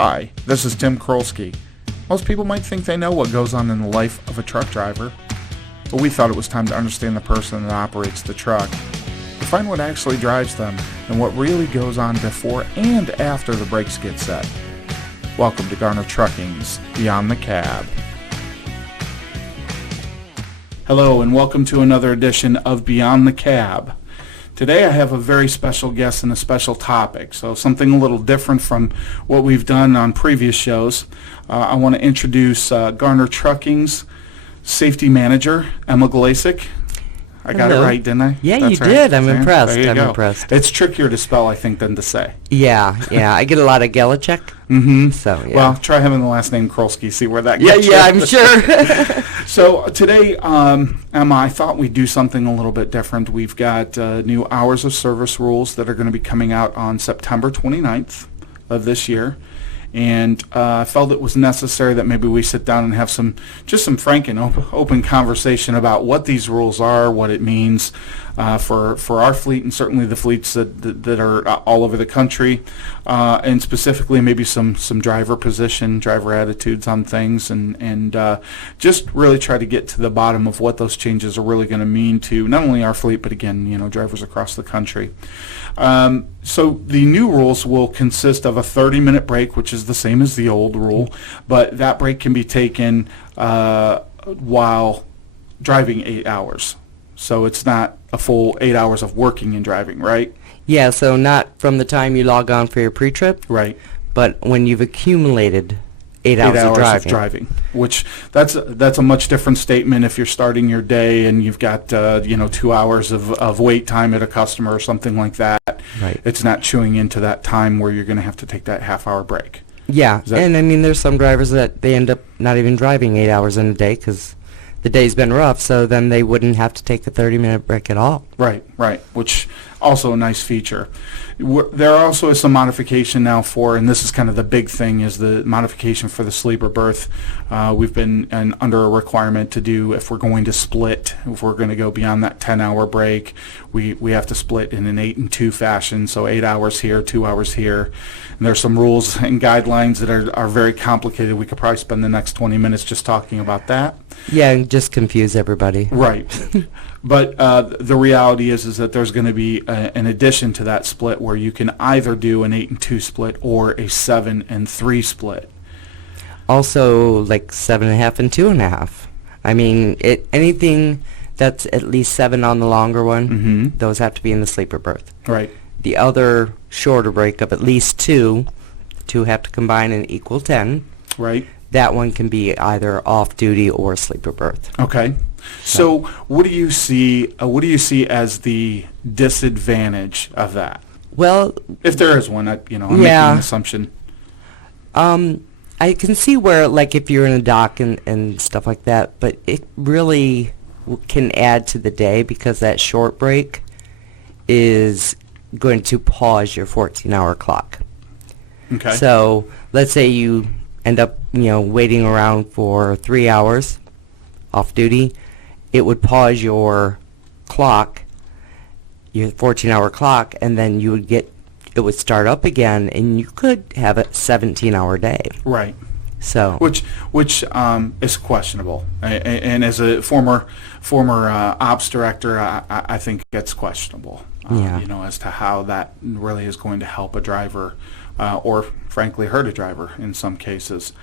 Hi, this is Tim Krolsky. Most people might think they know what goes on in the life of a truck driver, but we thought it was time to understand the person that operates the truck, to find what actually drives them and what really goes on before and after the brakes get set. Welcome to Garner Trucking's Beyond the Cab. Hello and welcome to another edition of Beyond the Cab. Today I have a very special guest and a special topic, so something a little different from what we've done on previous shows. I want to introduce Garner Trucking's safety manager, Emma Gelacek. I got it right, didn't I? Yeah, That's you right. did. I'm impressed. There you go. Impressed. It's trickier to spell, I think, than to say. Yeah. I get a lot of Gelacek. Mm-hmm. So, yeah. Well, try having the last name Krolsky, see where that gets you. Yeah, I'm sure. So today, Emma, I thought we'd do something a little bit different. We've got new hours of service rules that are going to be coming out on September 29th of this year. And I felt it was necessary that maybe we sit down and have some frank and open conversation about what these rules are, what it means for our fleet and certainly the fleets that are all over the country, and specifically maybe some driver attitudes on things, and just really try to get to the bottom of what those changes are really going to mean to not only our fleet but again, drivers across the country. So the new rules will consist of a 30-minute break, which is the same as the old rule, but that break can be taken while driving 8 hours. So it's not a full 8 hours of working and driving, right? Yeah, so not from the time you log on for your pre-trip. Right. But when you've accumulated 8 hours of driving. Which that's a much different statement if you're starting your day and you've got 2 hours of wait time at a customer or something like that. Right. It's not chewing into that time where you're going to have to take that half-hour break. Yeah, and I mean there's some drivers that they end up not even driving 8 hours in a day because the day's been rough, so then they wouldn't have to take a 30-minute break at all. Right, which also a nice feature. There also is some modification now and this is kind of the big thing, is the modification for the sleeper berth. We've been under a requirement to do, if we're going to split, if we're going to go beyond that 10-hour break, we have to split in an 8 and 2 fashion, so 8 hours here, 2 hours here. And there's some rules and guidelines that are very complicated. We could probably spend the next 20 minutes just talking about that. Yeah, and just confuse everybody. Right. But the reality is that there's going to be an addition to that split where you can either do an 8 and 2 split or a 7 and 3 split. Also, like 7.5 and 2.5. I mean, anything that's at least 7 on the longer one, those have to be in the sleeper berth. Right. The other shorter break of at least 2 have to combine and equal 10. Right. That one can be either off duty or sleeper berth. Okay. So what do you see as the disadvantage of that? Well, if there is one, I'm making an assumption. I can see where, like, if you're in a dock and stuff like that, but it really can add to the day because that short break is going to pause your 14-hour clock. Okay. So let's say you end up, waiting around for 3 hours off duty. It would pause your clock, your 14-hour clock, and then it would start up again, and you could have a 17-hour day. Right. So which is questionable, and as a former ops director, I think it's questionable. As to how that really is going to help a driver, or frankly hurt a driver in some cases.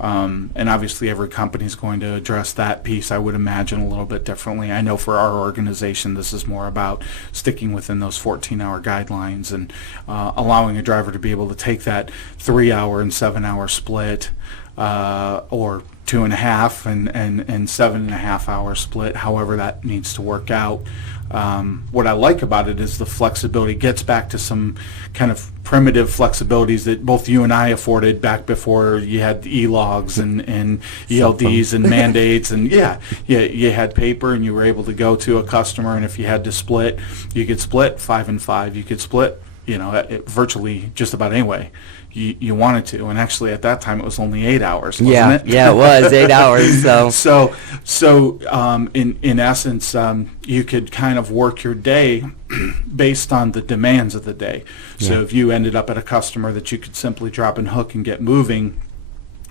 And obviously every company is going to address that piece, I would imagine, a little bit differently. I know for our organization this is more about sticking within those 14-hour guidelines and allowing a driver to be able to take that 3-hour and 7-hour split, or 2.5 and 7.5 hour split, however that needs to work out. What I like about it is the flexibility. It gets back to some kind of primitive flexibilities that both you and I afforded back before you had e-logs and ELDs and mandates, and you had paper and you were able to go to a customer, and if you had to split, you could split 5 and 5. You could split virtually just about any way you wanted to. And actually, at that time, it was only 8 hours, wasn't Yeah, it? yeah, it was 8 hours. So in essence, you could kind of work your day based on the demands of the day. So Yeah. if you ended up at a customer that you could simply drop and hook and get moving,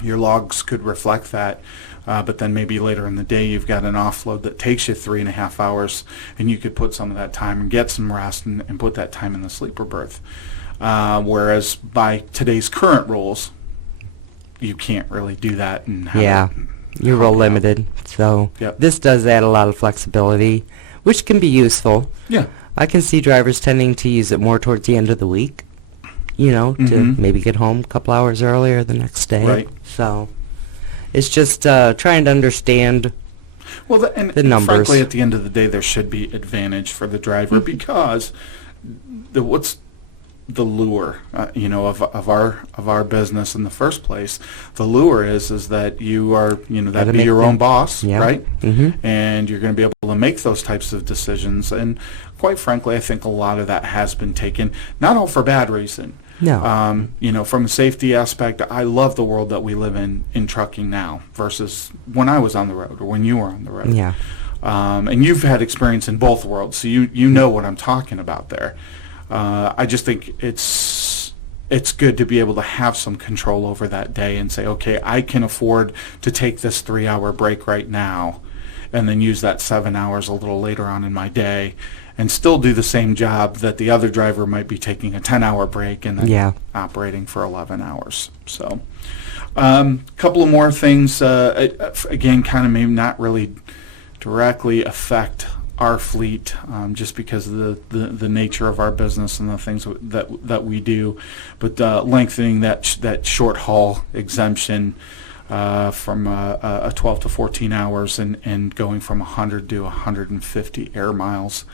your logs could reflect that. But then maybe later in the day you've got an offload that takes you 3.5 hours, and you could put some of that time and get some rest and put that time in the sleeper berth. Whereas by today's current rules, you can't really do that. And have Yeah, you're real help you out. limited. So Yep. this does add a lot of flexibility, which can be useful. Yeah. I can see drivers tending to use it more towards the end of the week, to Mhm. maybe get home a couple hours earlier the next day. Right. So it's just trying to understand. Well, The numbers. frankly, at the end of the day, there should be advantage for the driver because what's the lure, of our business in the first place? The lure is that you are, Gotta that be make your them. own boss, Yeah. right? Mm-hmm. And you're going to be able to make those types of decisions. And quite frankly, I think a lot of that has been taken, not all for bad reason. No. From a safety aspect, I love the world that we live in trucking now versus when I was on the road or when you were on the road. Yeah. And you've had experience in both worlds, so you know what I'm talking about there. I just think it's good to be able to have some control over that day and say, okay, I can afford to take this 3-hour break right now and then use that 7 hours a little later on in my day and still do the same job that the other driver might be taking a 10-hour break and then Yeah. operating for 11 hours. So couple of more things, again, kind of maybe not really directly affect our fleet, just because of the nature of our business and the things that we do, but lengthening that short haul exemption from a 12 to 14 hours and going from 100 to 150 air miles.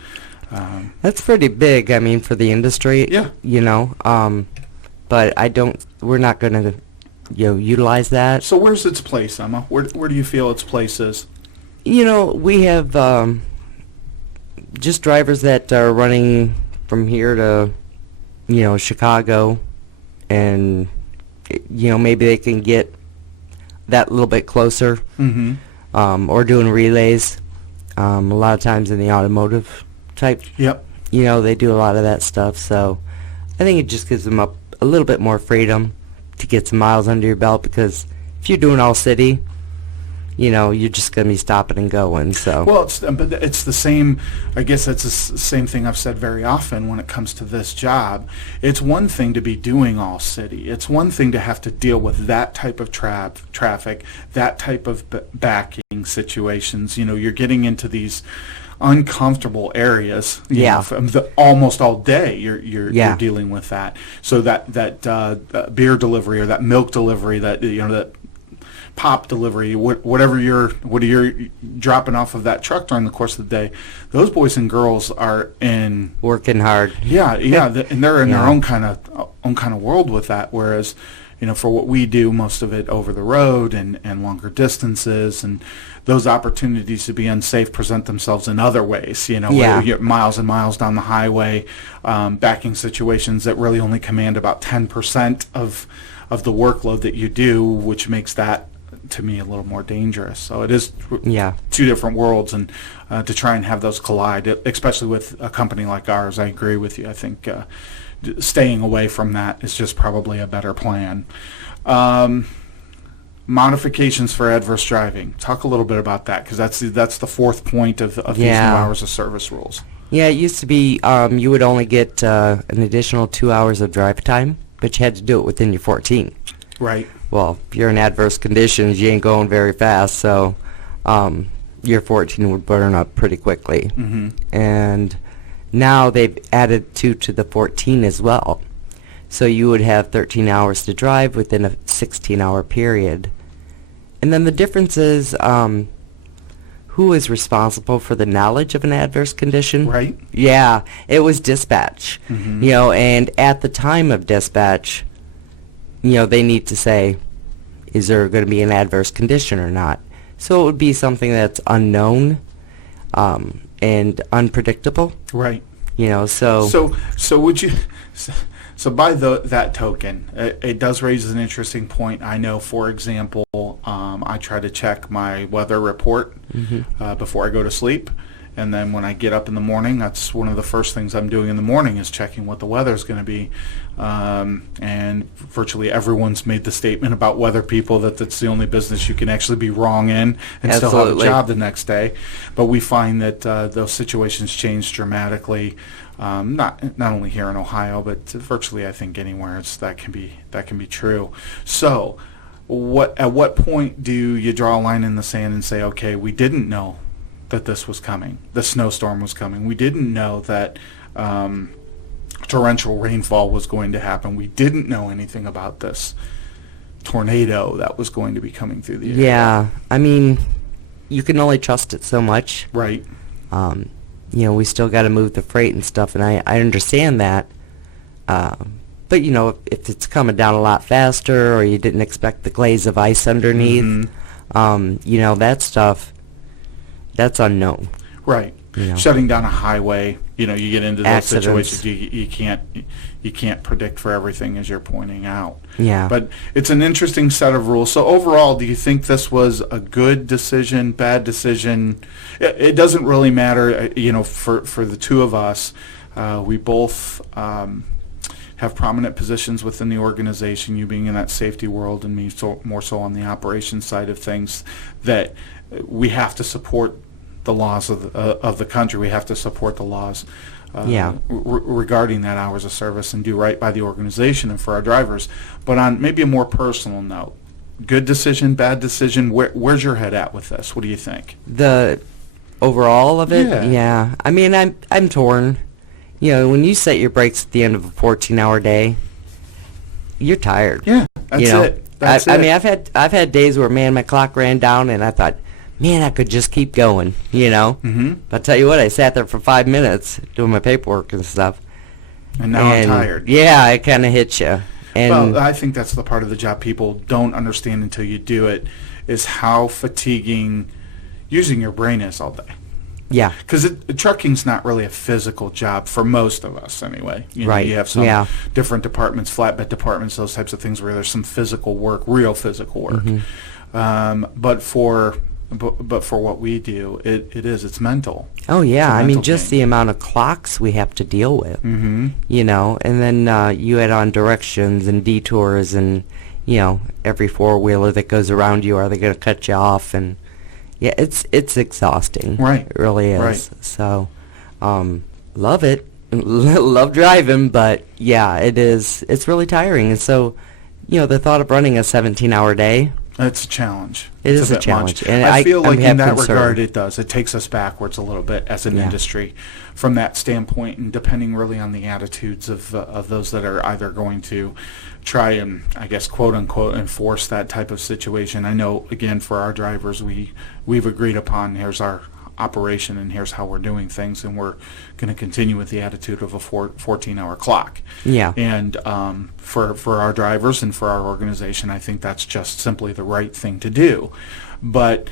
That's pretty big, for the industry. Yeah. But we're not going to, utilize that. So where's its place, Emma? Where do you feel its place is? We have just drivers that are running from here to, Chicago, and, maybe they can get that little bit closer, Mm-hmm. or doing relays. A lot of times in the automotive type, Yep. they do a lot of that stuff. So I think it just gives them a little bit more freedom to get some miles under your belt, because if you're doing all city, you're just going to be stopping and going. So Well, it's the same. I guess that's the same thing I've said very often when it comes to this job. It's one thing to be doing all city. It's one thing to have to deal with that type of traffic, that type of backing situations. You're getting into these uncomfortable areas. Yeah. Almost all day you're Yeah. dealing with that. So that beer delivery or that milk delivery, that pop delivery, whatever you're dropping off of that truck during the course of the day, those boys and girls are in working hard. and they're in their Yeah. own kind of world with that. Whereas, for what we do, most of it over the road and longer distances, and those opportunities to be unsafe present themselves in other ways. Yeah. Where you get miles and miles down the highway, backing situations that really only command about 10% of the workload that you do, which makes that, to me, a little more dangerous. So it is Yeah. two different worlds, and to try and have those collide, especially with a company like ours, I agree with you. I think staying away from that is just probably a better plan. Modifications for adverse driving. Talk a little bit about that, because that's the fourth point of these new Yeah. hours of service rules. Yeah, it used to be you would only get an additional 2 hours of drive time, but you had to do it within your 14. Right. Well, if you're in adverse conditions, you ain't going very fast, so your 14 would burn up pretty quickly. Mm-hmm. And now they've added 2 to the 14 as well. So you would have 13 hours to drive within a 16-hour period. And then the difference is who is responsible for the knowledge of an adverse condition. Right. Yeah, it was dispatch. Mhm. And at the time of dispatch, they need to say, is there going to be an adverse condition or not? So it would be something that's unknown and unpredictable. Right. So So would you So by that token, it does raise an interesting point. I know, for example, I try to check my weather report before I go to sleep. And then when I get up in the morning, that's one of the first things I'm doing in the morning is checking what the weather is going to be. And virtually everyone's made the statement about weather people that that's the only business you can actually be wrong in and still have a job the next day. But we find that those situations change dramatically. Not only here in Ohio, but virtually I think anywhere that can be true. So, at what point do you draw a line in the sand and say, okay, we didn't know that this was coming, the snowstorm was coming. We didn't know that torrential rainfall was going to happen. We didn't know anything about this tornado that was going to be coming through the area. Yeah, I mean, you can only trust it so much. Right. We still got to move the freight and stuff, and I understand that. But, if it's coming down a lot faster or you didn't expect the glaze of ice underneath, that stuff, that's unknown. Right. Shutting down a highway, you get into those situations you can't predict for everything, as you're pointing out. Yeah. But it's an interesting set of rules. So overall, do you think this was a good decision, bad decision? It doesn't really matter, for the two of us. We both have prominent positions within the organization, you being in that safety world and me more so on the operations side of things, that we have to support the laws of the country. We have to support the laws regarding that hours of service and do right by the organization and for our drivers. But on maybe a more personal note, good decision, bad decision, where's your head at with this? What do you think? The overall of it? Yeah. I mean, I'm torn. When you set your brakes at the end of a 14-hour day, you're tired. Yeah, that's it. That's it. I mean, I've had days where, man, my clock ran down and I thought, man, I could just keep going, Mm-hmm. But I tell you what, I sat there for 5 minutes doing my paperwork and stuff. And now I'm tired. Yeah, it kind of hits you. And well, I think that's the part of the job people don't understand until you do it, is how fatiguing using your brain is all day. Yeah. Because trucking's not really a physical job for most of us, anyway. Right. You have some different departments, flatbed departments, those types of things where there's some physical work, real physical work. Mm-hmm. But for what we do, it's mental. Oh yeah, I mean, mental just game. the amount of clocks we have to deal with. Mm-hmm. And then you add on directions and detours and every four-wheeler that goes around you, are they going to cut you off? And yeah, it's exhausting. Right. It really is. Right. So, love it. Love driving, but yeah, it is. It's really tiring. And so, the thought of running a 17-hour day, it's a challenge. It It's is a bit challenge. much. And I feel like in that concern. regard it does. It takes us backwards a little bit as an Yeah. industry from that standpoint, and depending really on the attitudes of those that are either going to try and, I guess, quote unquote, enforce that type of situation. I know, again, for our drivers, we've agreed upon, here's our operation and here's how we're doing things, and we're going to continue with the attitude of a 14-hour clock. Yeah. And for our drivers and for our organization, I think that's just simply the right thing to do. But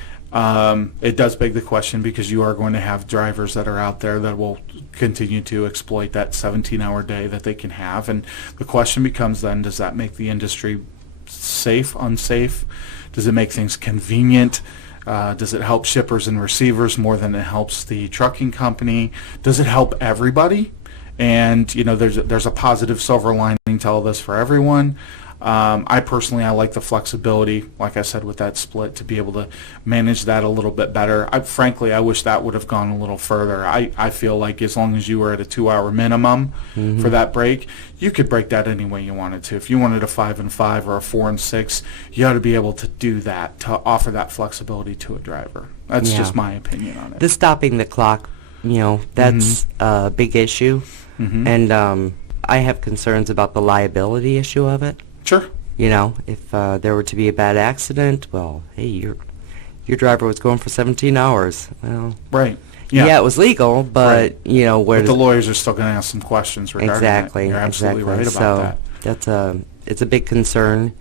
it does beg the question, because you are going to have drivers that are out there that will continue to exploit that 17-hour day that they can have. And the question becomes then, does that make the industry safe, unsafe? Does it make things convenient? Does it help shippers and receivers more than it helps the trucking company? Does it help everybody? And there's a positive silver lining to all this for everyone. I personally like the flexibility, like I said, with that split, to be able to manage that a little bit better. Frankly, I wish that would have gone a little further. I feel like as long as you were at a 2-hour minimum for that break, you could break that any way you wanted to. If you wanted a 5 and 5 or a 4 and 6, you ought to be able to do that, to offer that flexibility to a driver. That's just my opinion on it. The stopping the clock, that's a big issue. And I have concerns about the liability issue of it. Sure. If there were to be a bad accident, well, hey, your driver was going for 17 hours. Well, right. Yeah, it was legal, but right. Where but the lawyers are still going to ask some questions regarding exactly, that. You're absolutely right about so that. It's a big concern.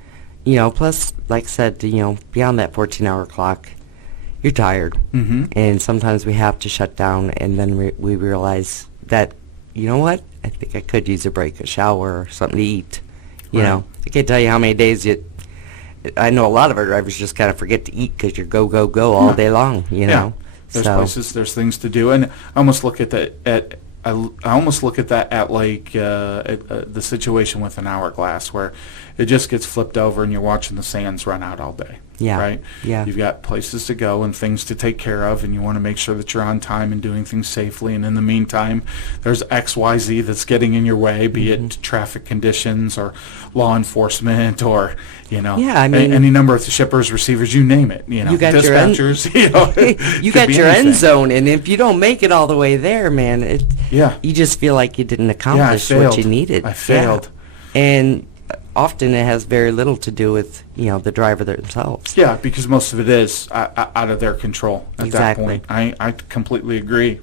Plus, like I said, beyond that 14-hour clock, you're tired, and sometimes we have to shut down, and then we realize that, you know what, I think I could use a break, a shower, or something to eat. You Right. know, I can't tell you how many days I know a lot of our drivers just kind of forget to eat because you're go, go, go all Yeah. day long, you know. There's places, there's things to do, and I almost look at that I almost look at that at like the situation with an hourglass, where it just gets flipped over and you're watching the sands run out all day. Yeah. Right. Yeah. You've got places to go and things to take care of, and you want to make sure that you're on time and doing things safely. And in the meantime, there's XYZ that's getting in your way, be it traffic conditions or law enforcement or Yeah, I mean, any number of shippers, receivers, you name it. You got your dispatchers. you could got be your anything. end zone, and if you don't make it all the way there, man, Yeah. you just feel like you didn't accomplish what failed. you needed. I failed. Yeah. And often it has very little to do with the driver themselves. Yeah, because most of it is out of their control at Exactly. that point. I completely agree.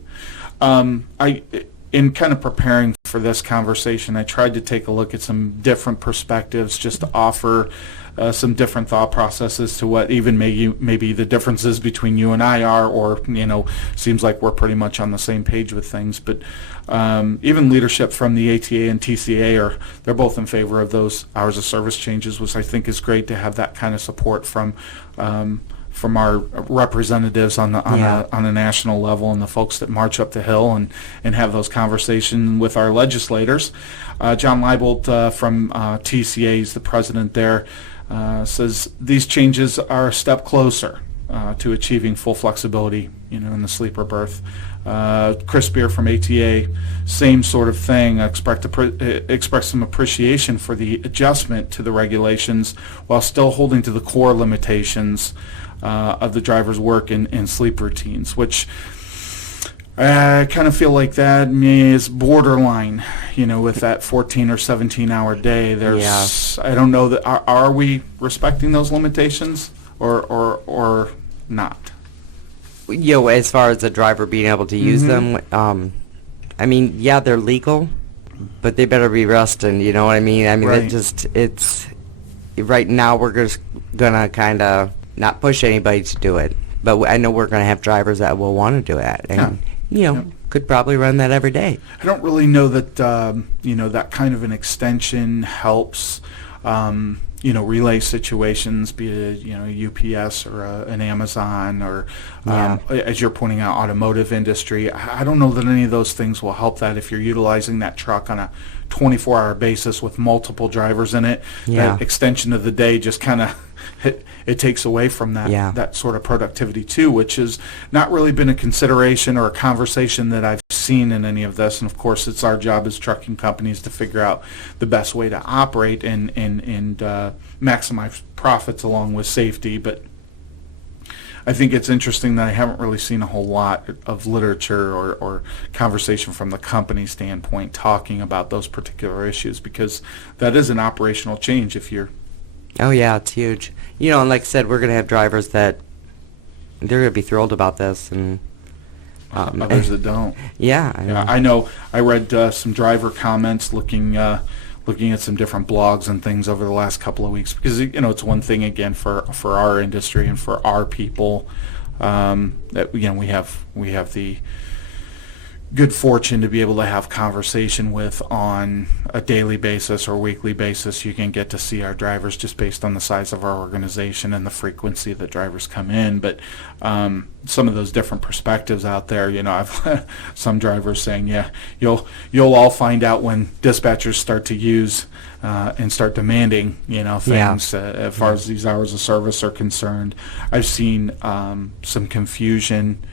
In kind of preparing for this conversation, I tried to take a look at some different perspectives, just to offer some different thought processes to what even maybe the differences between you and I are, or seems like we're pretty much on the same page with things. But even leadership from the ATA and TCA they're both in favor of those hours of service changes, which I think is great to have that kind of support from our representatives on a national level, and the folks that march up the hill and have those conversations with our legislators. John Leibold from TCA, he's the president there, says these changes are a step closer to achieving full flexibility, in the sleeper berth. Chris Beer from ATA, same sort of thing. Express some appreciation for the adjustment to the regulations while still holding to the core limitations of the driver's work and sleep routines, which I kind of feel like that is borderline, with that 14 or 17-hour day. I don't know that are we respecting those limitations or not? As far as the driver being able to use them, I mean, yeah, they're legal, but they better be resting. You know what I mean? I mean, Right. it's right now we're just gonna kind of not push anybody to do it, but I know we're gonna have drivers that will want to do it, and could probably run that every day. I don't really know that that kind of an extension helps relay situations, be it a UPS or an Amazon or as you're pointing out, automotive industry. I don't know that any of those things will help that if you're utilizing that truck on a 24-hour basis with multiple drivers in it. That extension of the day just kind of it takes away from that sort of productivity too, which has not really been a consideration or a conversation that I've seen in any of this. And of course, it's our job as trucking companies to figure out the best way to operate and maximize profits along with safety. But I think it's interesting that I haven't really seen a whole lot of literature or conversation from the company standpoint talking about those particular issues, because that is an operational change if you're. Oh yeah, it's huge. And like I said, we're gonna have drivers that they're gonna be thrilled about this, and others that don't. Yeah, I know. I read some driver comments looking at some different blogs and things over the last couple of weeks, because it's one thing again for our industry and for our people that we have the good fortune to be able to have conversation with on a daily basis or weekly basis. You can get to see our drivers just based on the size of our organization and the frequency that drivers come in. But some of those different perspectives out there, I've some drivers saying, yeah, you'll all find out when dispatchers start to use and start demanding, things as far as these hours of service are concerned. I've seen some confusion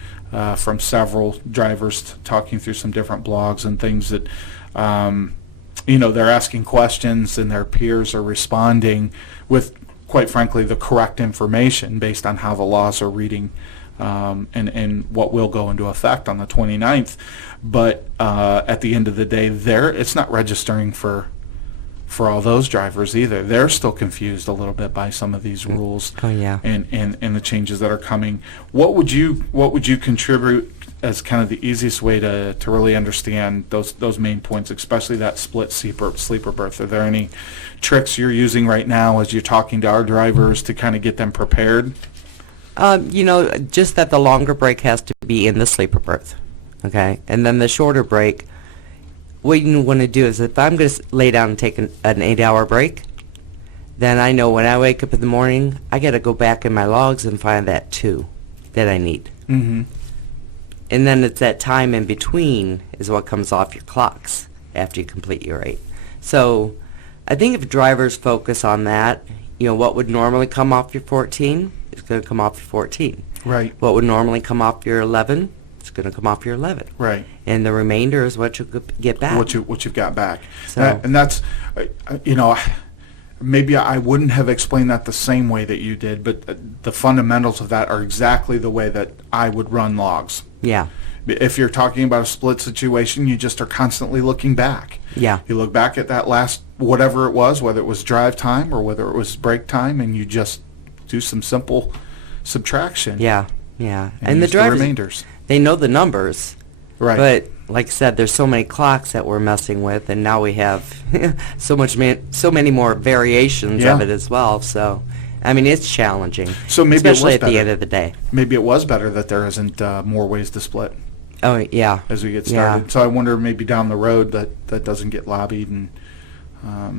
from several drivers talking through some different blogs and things that, they're asking questions and their peers are responding with, quite frankly, the correct information based on how the laws are reading and what will go into effect on the 29th. But at the end of the day, it's not registering for all those drivers either. They're still confused a little bit by some of these rules and the changes that are coming. What would you contribute as kind of the easiest way to really understand those main points, especially that split sleeper berth? Are there any tricks you're using right now as you're talking to our drivers to kind of get them prepared? Just that the longer break has to be in the sleeper berth, okay? And then the shorter break, what you want to do is if I'm going to lay down and take an 8-hour break, then I know when I wake up in the morning, I got to go back in my logs and find that 2 that I need. Mm-hmm. And then it's that time in between is what comes off your clocks after you complete your 8. So I think if drivers focus on that, what would normally come off your 14 is going to come off your 14. Right. What would normally come off your 11 is going to come off your 11. Right. And the remainder is what you'll get back. What you've got back. So, and that's, maybe I wouldn't have explained that the same way that you did, but the fundamentals of that are exactly the way that I would run logs. yeah. If you're talking about a split situation, you just are constantly looking back. Yeah. You look back at that last, whatever it was, whether it was drive time or whether it was break time, and you just do some simple subtraction. Yeah. Yeah. And the use drivers, remainders. they know the numbers. Right. But like I said, there's so many clocks that we're messing with, and now we have so many more variations Yeah. of it as well. So, I mean, it's challenging. So maybe especially it was at the better. end of the day. Maybe it was better that there isn't more ways to split Oh yeah. as we get Yeah. started. So I wonder maybe down the road that doesn't get lobbied and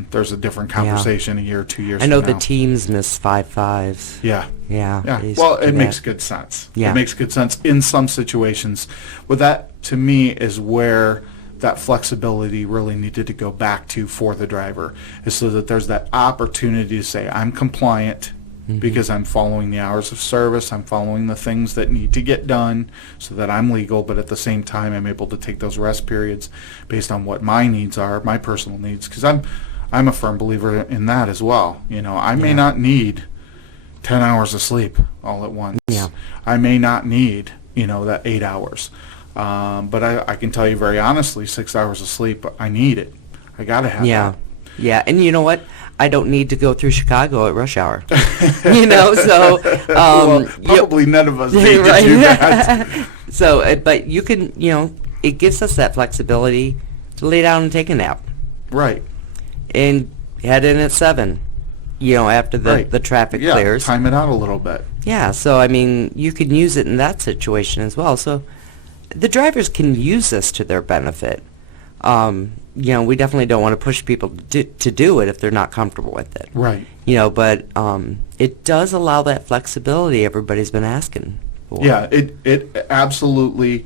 there's a different conversation a year or 2 years I know from the now. teams miss 5-5s. Yeah. Yeah. Yeah. they used Well, to do it makes that. good sense. Yeah. It makes good sense in some situations. Well, that to me is where that flexibility really needed to go back to for the driver, is so that there's that opportunity to say, I'm compliant because I'm following the hours of service, I'm following the things that need to get done so that I'm legal, but at the same time I'm able to take those rest periods based on what my needs are, my personal needs, because I'm a firm believer in that as well. I may Yeah. not need 10 hours of sleep all at once. Yeah. I may not need, that 8 hours. But I can tell you very honestly, 6 hours of sleep, I need it. I got to have Yeah. that. Yeah, and you know what? I don't need to go through Chicago at rush hour. So Well, probably none of us need to do that. So, but you can, it gives us that flexibility to lay down and take a nap Right. and head in at 7. After Right. the traffic Yeah, clears. time it out a little bit. Yeah, so I mean, you can use it in that situation as well. So the drivers can use this to their benefit. We definitely don't want to push people to do it if they're not comfortable with it. Right. But it does allow that flexibility everybody's been asking for. Yeah, it absolutely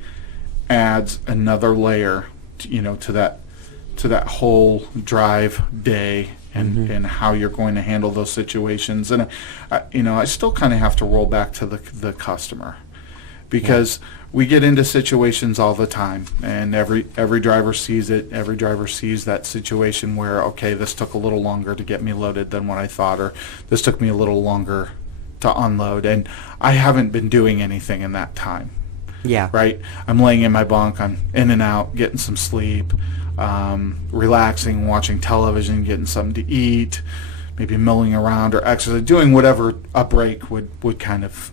adds another layer, to that whole drive day and how you're going to handle those situations. And I still kind of have to roll back to the customer, because we get into situations all the time, and every driver sees it. Every driver sees that situation where, okay, this took a little longer to get me loaded than what I thought, or this took me a little longer to unload, and I haven't been doing anything in that time. Yeah. Right? I'm laying in my bunk, I'm in and out, getting some sleep, relaxing, watching television, getting something to eat, maybe milling around or exercise, doing whatever a break would kind of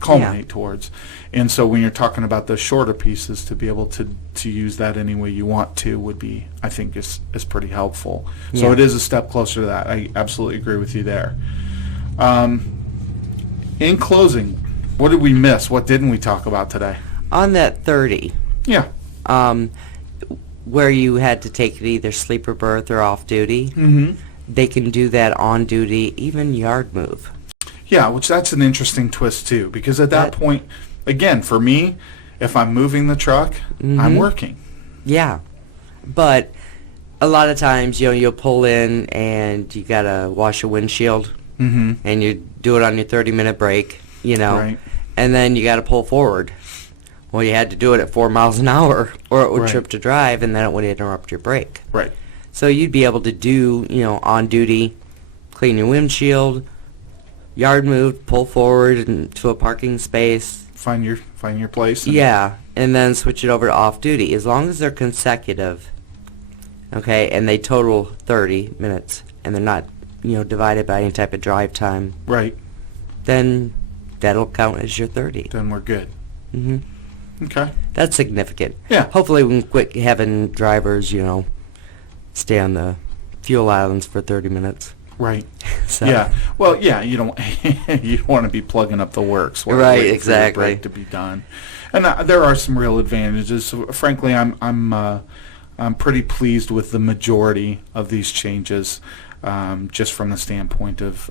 culminate towards. And so when you're talking about the shorter pieces, to be able to use that any way you want to would be, I think, is pretty helpful. So Yeah. it is a step closer to that. I absolutely agree with you there. In closing, what did we miss? What didn't we talk about today? On that 30, Yeah. where you had to take it either sleeper berth or off duty, Mm-hmm. they can do that on duty, even yard move. Yeah, which that's an interesting twist too, because at that point, again, for me, if I'm moving the truck, I'm working. Yeah, but a lot of times, you'll pull in and you gotta wash your windshield, and you do it on your 30-minute break, Right. and then you gotta pull forward. Well, you had to do it at 4 miles an hour, or it would Right. trip to drive, and then it would interrupt your break. Right. So you'd be able to do, on duty, clean your windshield, yard move, pull forward into a parking space. Find your place. And Yeah, and then switch it over to off duty. As long as they're consecutive, okay, and they total 30 minutes, and they're not, divided by any type of drive time, Right. then that'll count as your 30. Then we're good. hmm Okay. That's significant. Yeah. Hopefully we can quit having drivers, stay on the fuel islands for 30 minutes. Right. So. Yeah. Well, yeah. You don't you don't want to be plugging up the works. while Right, waiting for your exactly. break to be done. And there are some real advantages. So, frankly, I'm I'm pretty pleased with the majority of these changes, just from the standpoint of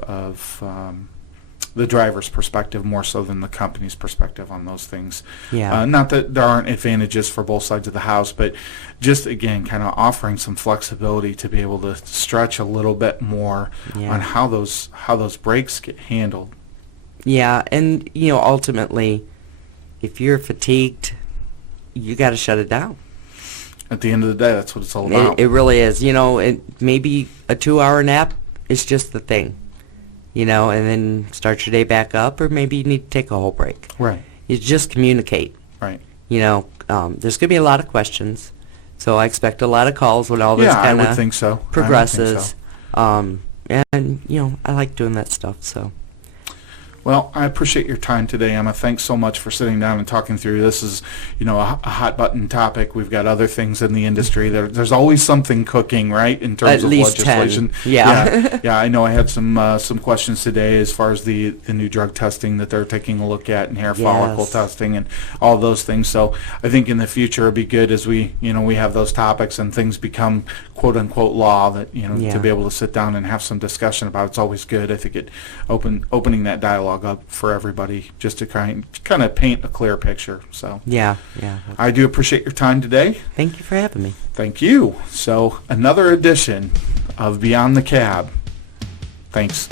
the driver's perspective more so than the company's perspective on those things. Yeah. Not that there aren't advantages for both sides of the house, but just, again, kind of offering some flexibility to be able to stretch a little bit more Yeah. on how those brakes get handled. Yeah, and ultimately, if you're fatigued, you got to shut it down. At the end of the day, that's what it's all about. It really is. Maybe a 2-hour nap is just the thing. And then start your day back up, or maybe you need to take a whole break. Right. You just communicate. Right. There's going to be a lot of questions, so I expect a lot of calls when all this Yeah, I kind would think so. I would think progresses. so. And I like doing that stuff. So. Well, I appreciate your time today, Emma. Thanks so much for sitting down and talking through. This is, a hot button topic. We've got other things in the industry. There's always something cooking, right, in terms At of least legislation. 10. Yeah. Yeah. I know I had some questions today as far as the new drug testing that they're taking a look at, and hair follicle testing and all those things. So I think in the future it'd be good as we have those topics and things become quote unquote law that to be able to sit down and have some discussion about. It's always good. I think opening that dialogue up for everybody just to kind of paint a clear picture. So Yeah. I do appreciate your time today. Thank you for having me. Thank you. So another edition of Beyond the Cab. Thanks.